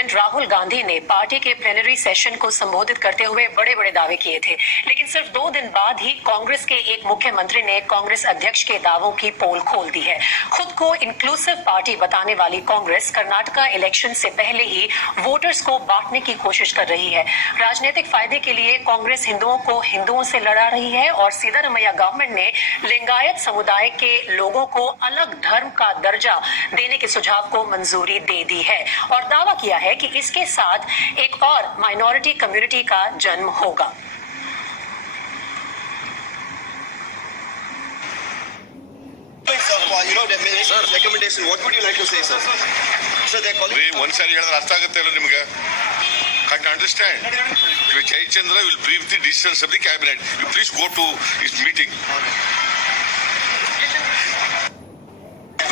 प्रेसिडेंट राहुल गांधी ने पार्टी के plenary session को संबोधित करते हुए बड़े बड़े दावे किए थे, लेकिन सिर्फ 2 दिन बाद ही कांग्रेस के एक मुख्यमंत्री ने कांग्रेस अध्यक्ष के दावों की पोल खोल दी है। खुद को इंक्लूसिव पार्टी बताने वाली कांग्रेस कर्नाटका इलेक्शन से पहले ही वोटर्स को बांटने की कोशिश कर रही है। राजनीतिक फायदे के लिए कांग्रेस हिंदुओं को हिंदुओं से लड़ा रही है और सिद्धारमैया गवर्नमेंट ने लिंगायत समुदाय के लोगों को अलग धर्म का दर्जा देने के सुझाव को मंजूरी दे दी है और दावा किया है कि इसके साथ एक और माइनॉरिटी कम्युनिटी का जन्म होगा। recommendation. What would you like to say, sir? Sir, they're calling. One side, ಅರ್ಥ ಆಗುತ್ತೆ ಅಲ್ಲ ನಿಮಗೆ? Can't understand. Jayachandra will brief the decisions of the cabinet. You please go to his meeting.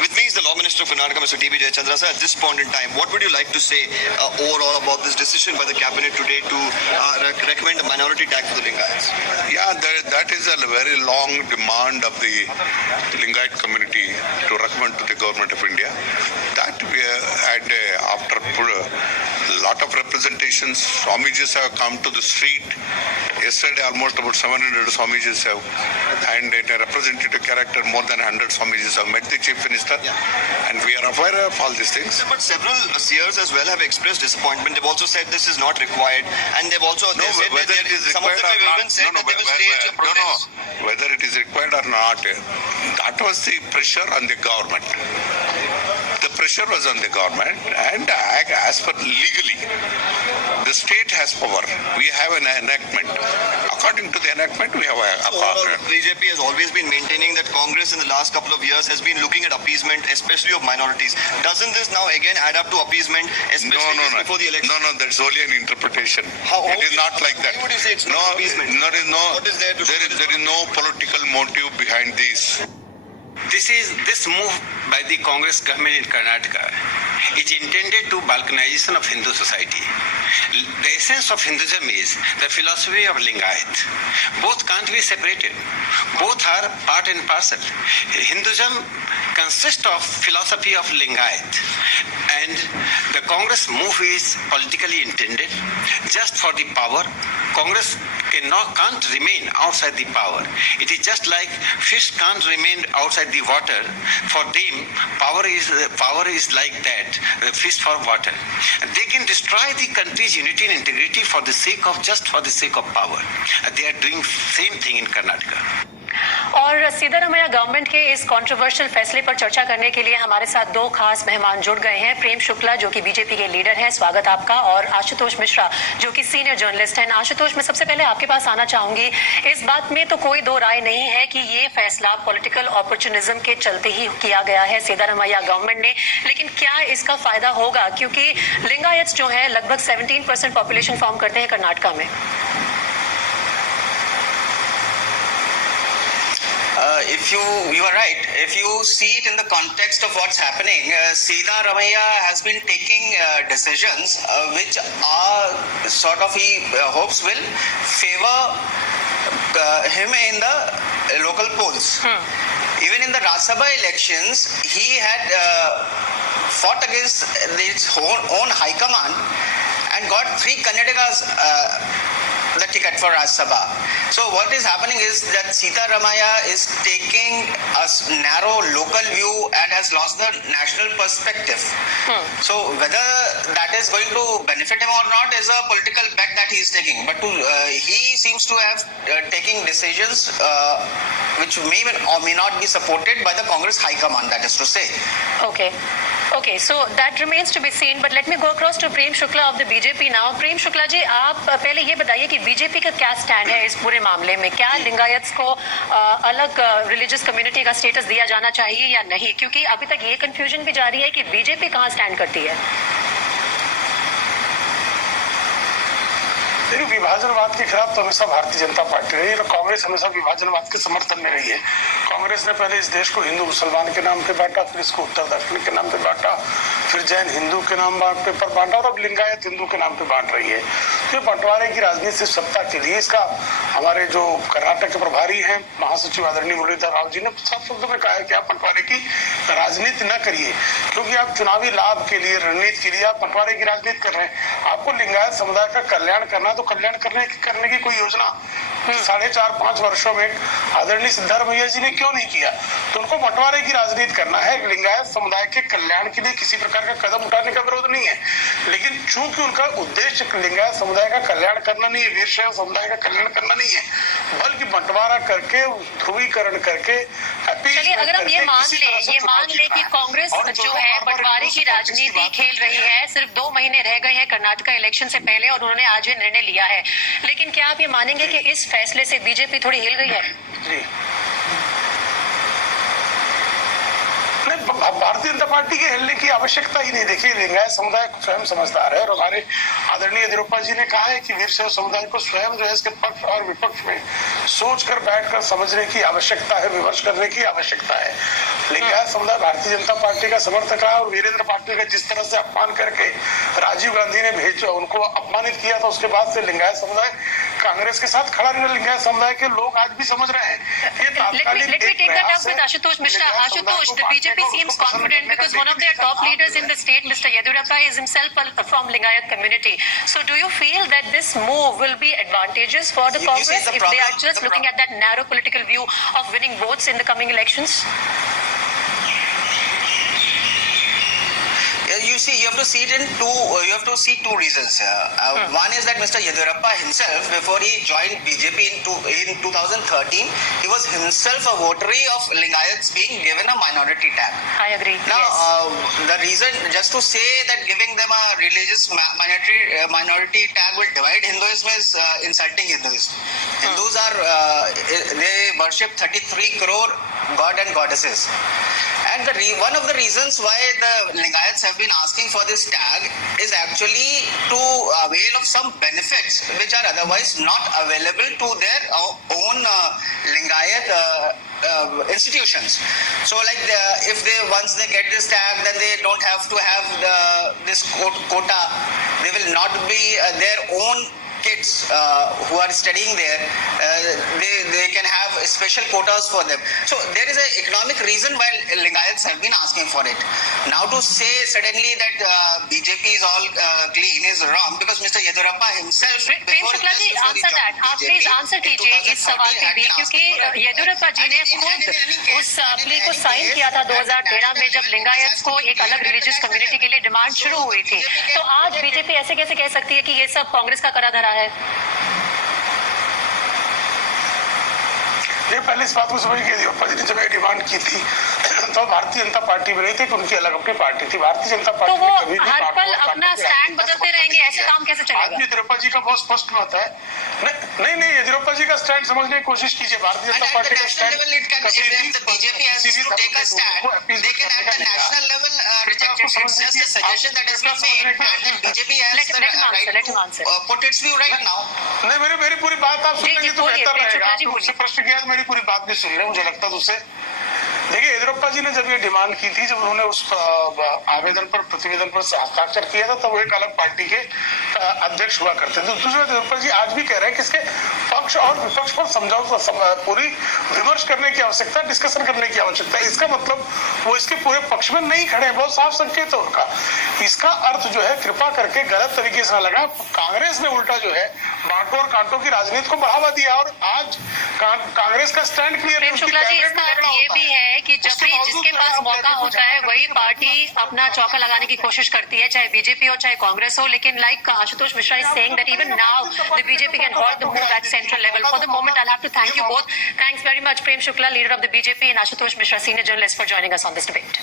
With me is the Law Minister of Karnataka, Mr. T.B. Jayachandra. Sir, at this point in time, what would you like to say overall about this decision by the cabinet today to recommend a minority tax for the Lingayats? Yeah, that is a very long demand of the Lingayat community to recommend to the government of India. That we had, after a lot of representations, Swamijis have come to the street. Yesterday, almost about 700 Swamijis have, and in a representative character, more than 100 Swamijis have met the Chief Minister. Yeah. And we are aware of all these things. But several seers as well have expressed disappointment. They've also said this is not required, and they've also said whether it is some of them have even said that they will stage a protest. Whether it is required or not, that was the pressure on the government. The pressure was on the government, and as per legally, the state has power. We have an enactment. According to the enactment, we have a power. BJP has always been maintaining that Congress in the last couple of years has been looking at appeasement, especially of minorities. Doesn't this now again add up to appeasement, especially before the election? No, that's only an interpretation. It is not like that. Why would you say it's not appeasement? What is there to there is no political motive behind this. This move by the Congress government in Karnataka is intended to balkanization of Hindu society. The essence of Hinduism is the philosophy of Lingayat. Both can't be separated. Both are part and parcel. Hinduism consists of philosophy of Lingayat, and the Congress move is politically intended just for the power. Congress can't remain outside the power. It is just like fish can't remain outside the water. For them, power is like that, fish for water. They can destroy the country's unity and integrity for the sake of power. They are doing same thing in Karnataka. और सिद्धारमैया गवर्नमेंट के इस कंट्रोवर्शियल फैसले पर चर्चा करने के लिए हमारे साथ 2 खास मेहमान जुड़ गए हैं। प्रेम शुक्ला जो कि बीजेपी के लीडर हैं, स्वागत आपका, और आशुतोष मिश्रा जो कि सीनियर जर्नलिस्ट हैं। आशुतोष, मैं सबसे पहले आपके पास आना चाहूंगी। इस बात में तो कोई 2 राय नहीं है कि ये फैसला पॉलिटिकल अपॉर्चुनिज्म के चलते ही किया गया है सिद्धारमैया गवर्नमेंट ने, लेकिन क्या इसका फायदा होगा? क्योंकि लिंगायत्स जो है लगभग 17% पॉपुलेशन फॉर्म करते हैं कर्नाटका में। You are right. If you see it in the context of what's happening, Siddharamaiah has been taking decisions which are sort of, he hopes will favor him in the local polls. Even in the Rajya Sabha elections, he had fought against his own high command and got 3 Kannadigas the ticket for Rajya Sabha. So what is happening is that Siddharamaiah is taking a narrow local view and has lost the national perspective. So whether that is going to benefit him or not is a political bet that he is taking. But he seems to have taking decisions which may or may not be supported by the Congress High Command, that is to say. Okay, so that remains to be seen. But let me go across to Prem Shukla of the BJP now. Prem Shukla जी, आप पहले ये बताइए कि बीजेपी का क्या स्टैंड है इस पूरे मामले में? क्या लिंगायत्स को अलग रिलीजियस कम्युनिटी का स्टेटस दिया जाना चाहिए या नहीं? क्योंकि अभी तक ये कंफ्यूजन भी जारी है कि बीजेपी कहाँ स्टैंड करती है। देखिए, विभाजनवाद के खिलाफ तो हमेशा भारतीय जनता पार्टी रही है और कांग्रेस हमेशा विभाजनवाद के समर्थन में रही है। कांग्रेस ने पहले इस देश को हिंदू मुसलमान के नाम पे बांटा, फिर इसको उत्तर दक्षिण के नाम पे बांटा, फिर जैन हिंदू के नाम पे पर बांटा और अब लिंगायत हिंदू के नाम पे बांट रही है। तो बंटवारे की राजनीति सिर्फ सत्ता के लिए, इसका हमारे जो कर्नाटक के प्रभारी हैं महासचिव आदरणीय मुरलीधर राव जी ने साफ शब्दों में कहा है कि आप बंटवारे की राजनीति न करिए, क्योंकि आप चुनावी लाभ के लिए, रणनीति के लिए आप बंटवारे की राजनीति कर रहे हैं। आपको लिंगायत समुदाय का कल्याण करना, तो कल्याण करने की कोई योजना 4.5-5 वर्षों में आदरणीय सिद्धारमैया जी ने क्यों नहीं किया? तो उनको बंटवारे की राजनीति करना है। लिंगायत समुदाय के कल्याण के लिए किसी प्रकार का कदम उठाने का विरोध नहीं है, लेकिन चूंकि उनका उद्देश्य लिंगायत समुदाय का कल्याण करना नहीं है, वीरशैव समुदाय का कल्याण करना नहीं है, बल्कि बंटवारा करके, ध्रुवीकरण करके, चलिए अगर हम ये मान ले कि कांग्रेस जो है बंटवारे की राजनीति खेल रही है, सिर्फ 2 महीने रह गए हैं कर्नाटक इलेक्शन से पहले और उन्होंने आज ये निर्णय लिया है, लेकिन क्या आप ये मानेंगे कि इस फैसले से बीजेपी थोड़ी हिल गई है? जी, भारतीय जनता पार्टी के हिलने की आवश्यकता ही नहीं। देखिए, लिंगायत समुदाय स्वयं समझदार है और हमारे आदरणीय येदियुरप्पा जी ने कहा है कि वीरशैव समुदाय को स्वयं जो है इसके पक्ष और विपक्ष में सोचकर बैठकर समझने की आवश्यकता है, विमर्श करने की आवश्यकता है। लिंगायत समुदाय भारतीय जनता पार्टी का समर्थक रहा और वीरेंद्र पाटिल का जिस तरह से अपमान करके राजीव गांधी ने भेजा, उनको अपमानित किया था, उसके बाद से लिंगायत समुदाय कांग्रेस के साथ खड़ा रहा। लिंगायत समुदाय के लोग आज भी समझ रहे हैं ये तात्कालिक Ashutosh Mishra. Ashutosh, the BJP seems confident because one of their top leaders in the state, Mr. Yediyurappa, is himself from Lingayat community. So do you feel that this move will be advantageous for the Congress if they are just looking at that narrow political view of winning votes in the coming elections? You see, you have to see it in two reasons. One is that Mr. Yediyurappa himself, before he joined BJP in 2013, he was himself a votary of Lingayats being given a minority tag. I agree. Now, yes. The reason, just to say that giving them a religious minority tag will divide Hinduism is insulting Hinduism. Hindus they worship 33 crore god and goddesses. And one of the reasons why the Lingayats have been asking for this tag is actually to avail of some benefits which are otherwise not available to their own Lingayat institutions. So like if once they get this tag, then they don't have to have this quota. They will not be their own kids who are studying there, they can have special quotas for them. So there is an economic reason why Lingayats have been asking for it. Now to say suddenly that BJP is all clean is wrong, because Mr. Yediyurappa himself... Prem Shukla ji, answer that, आप please answer कीजिए इस सवाल के भी, क्योंकि येदियुरप्पा जी ने खुद उस प्ले को साइन किया था 2013 में, जब लिंगायत्स को एक अलग रिलीजियस कम्युनिटी के लिए डिमांड शुरू हुई थी। तो आज बीजेपी ऐसे कैसे कह सकती है कि ये सब कांग्रेस का करा धरा है? ये पहले इस बात को समझ के येदियुरप्पा जी ने जब ये डिमांड की थी तो भारतीय जनता पार्टी में नहीं थी, उनकी अलग अपनी पार्टी थी। भारतीय जनता पार्टी तो वो हर पल अपना स्टैंड बदलते रहेंगे, ऐसे काम कैसे चलेगा? येदियुरप्पा जी का बहुत स्पष्ट मत है। नहीं, येदियुरप्पा जी का स्टैंड समझने की कोशिश कीजिए। भारतीय जनता पार्टी का स्टैंड नहीं, मेरी पूरी बात आप सुन लेंगे तो बेहतर रहेगा। आपसे प्रश्न किया, मेरी पूरी बात भी सुन ले, मुझे लगता है उससे। देखिए, येदियुरप्पा जी ने जब ये डिमांड की थी, जब उन्होंने उस आवेदन पर, प्रतिवेदन पर हस्ताक्षर किया था, तब वो एक अलग पार्टी के अध्यक्ष हुआ करते थे। दूसरा, येदियुरप्पा जी आज भी कह रहे हैं कि इसके पक्ष और विपक्ष पर समझौता, पूरी विमर्श करने की आवश्यकता, डिस्कशन करने की आवश्यकता है। इसका मतलब वो इसके पूरे पक्ष में नहीं खड़े, बहुत साफ संकेत है उनका। इसका अर्थ जो है, कृपा करके गलत तरीके से न लगा, कांग्रेस ने उल्टा जो है बांटो और कांटो की राजनीति को बढ़ावा दिया और आज कांग्रेस का स्टैंड क्लियर है। ये भी है कि जब भी जिसके पास मौका होता है वही पार्टी अपना चौका लगाने की कोशिश करती है, चाहे बीजेपी हो चाहे कांग्रेस हो। लेकिन लाइक Ashutosh Mishra is saying that even now the BJP can halt the move at central level. For the moment, I'll have to thank you both. Thanks very much, Prem Shukla, leader of the BJP, and Ashutosh Mishra, senior journalist, for joining us on this debate.